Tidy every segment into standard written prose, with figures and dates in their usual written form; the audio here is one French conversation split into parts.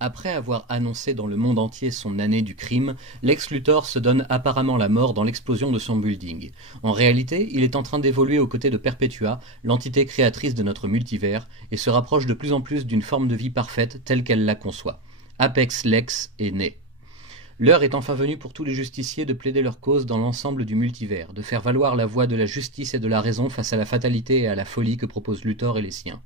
Après avoir annoncé dans le monde entier son année du crime, Lex Luthor se donne apparemment la mort dans l'explosion de son building. En réalité, il est en train d'évoluer aux côtés de Perpetua, l'entité créatrice de notre multivers, et se rapproche de plus en plus d'une forme de vie parfaite telle qu'elle la conçoit. Apex Lex est né. L'heure est enfin venue pour tous les justiciers de plaider leur cause dans l'ensemble du multivers, de faire valoir la voix de la justice et de la raison face à la fatalité et à la folie que proposent Luthor et les siens.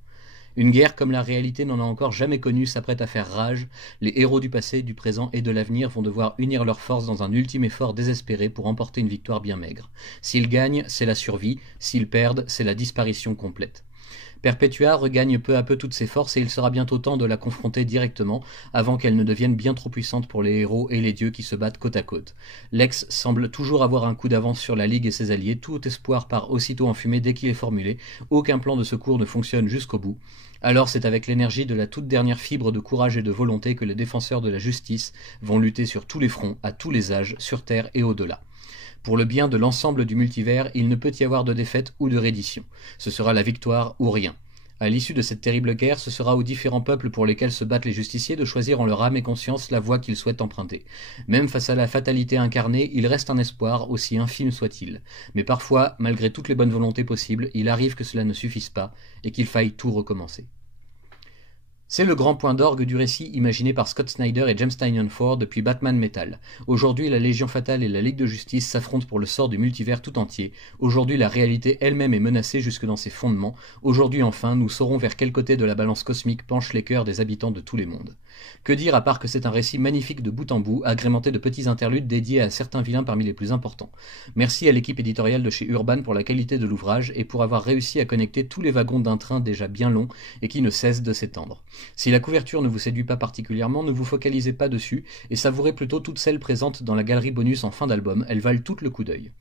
Une guerre comme la réalité n'en a encore jamais connue s'apprête à faire rage. Les héros du passé, du présent et de l'avenir vont devoir unir leurs forces dans un ultime effort désespéré pour emporter une victoire bien maigre. S'ils gagnent, c'est la survie. S'ils perdent, c'est la disparition complète. Perpetua regagne peu à peu toutes ses forces et il sera bientôt temps de la confronter directement avant qu'elle ne devienne bien trop puissante pour les héros et les dieux qui se battent côte à côte. Lex semble toujours avoir un coup d'avance sur la Ligue et ses alliés, tout espoir part aussitôt en fumée dès qu'il est formulé, aucun plan de secours ne fonctionne jusqu'au bout. Alors c'est avec l'énergie de la toute dernière fibre de courage et de volonté que les défenseurs de la justice vont lutter sur tous les fronts, à tous les âges, sur Terre et au-delà. Pour le bien de l'ensemble du multivers, il ne peut y avoir de défaite ou de reddition. Ce sera la victoire ou rien. À l'issue de cette terrible guerre, ce sera aux différents peuples pour lesquels se battent les justiciers de choisir en leur âme et conscience la voie qu'ils souhaitent emprunter. Même face à la fatalité incarnée, il reste un espoir, aussi infime soit-il. Mais parfois, malgré toutes les bonnes volontés possibles, il arrive que cela ne suffise pas et qu'il faille tout recommencer. C'est le grand point d'orgue du récit imaginé par Scott Snyder et James Tynion Ford depuis Batman Metal. Aujourd'hui, la Légion Fatale et la Ligue de Justice s'affrontent pour le sort du multivers tout entier. Aujourd'hui, la réalité elle-même est menacée jusque dans ses fondements. Aujourd'hui, enfin, nous saurons vers quel côté de la balance cosmique penchent les cœurs des habitants de tous les mondes. Que dire à part que c'est un récit magnifique de bout en bout, agrémenté de petits interludes dédiés à certains vilains parmi les plus importants. Merci à l'équipe éditoriale de chez Urban pour la qualité de l'ouvrage et pour avoir réussi à connecter tous les wagons d'un train déjà bien long et qui ne cesse de s'étendre. Si la couverture ne vous séduit pas particulièrement, ne vous focalisez pas dessus et savourez plutôt toutes celles présentes dans la galerie bonus en fin d'album, elles valent toutes le coup d'œil.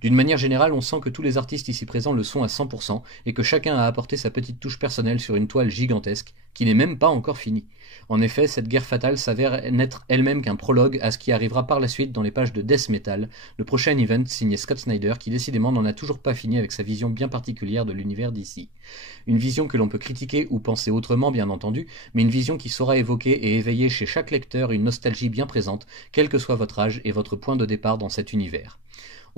D'une manière générale, on sent que tous les artistes ici présents le sont à 100% et que chacun a apporté sa petite touche personnelle sur une toile gigantesque, qui n'est même pas encore finie. En effet, cette guerre fatale s'avère n'être elle-même qu'un prologue à ce qui arrivera par la suite dans les pages de Death Metal, le prochain event signé Scott Snyder qui décidément n'en a toujours pas fini avec sa vision bien particulière de l'univers d'ici. Une vision que l'on peut critiquer ou penser autrement bien entendu, mais une vision qui saura évoquer et éveiller chez chaque lecteur une nostalgie bien présente, quel que soit votre âge et votre point de départ dans cet univers.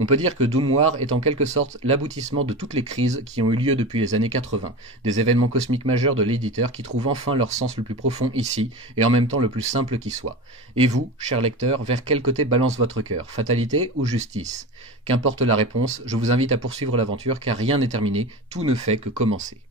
On peut dire que Doom War est en quelque sorte l'aboutissement de toutes les crises qui ont eu lieu depuis les années 80, des événements cosmiques majeurs de l'éditeur qui trouvent enfin leur sens le plus profond ici, et en même temps le plus simple qui soit. Et vous, cher lecteur, vers quel côté balance votre cœur, fatalité ou justice? Qu'importe la réponse, je vous invite à poursuivre l'aventure car rien n'est terminé, tout ne fait que commencer.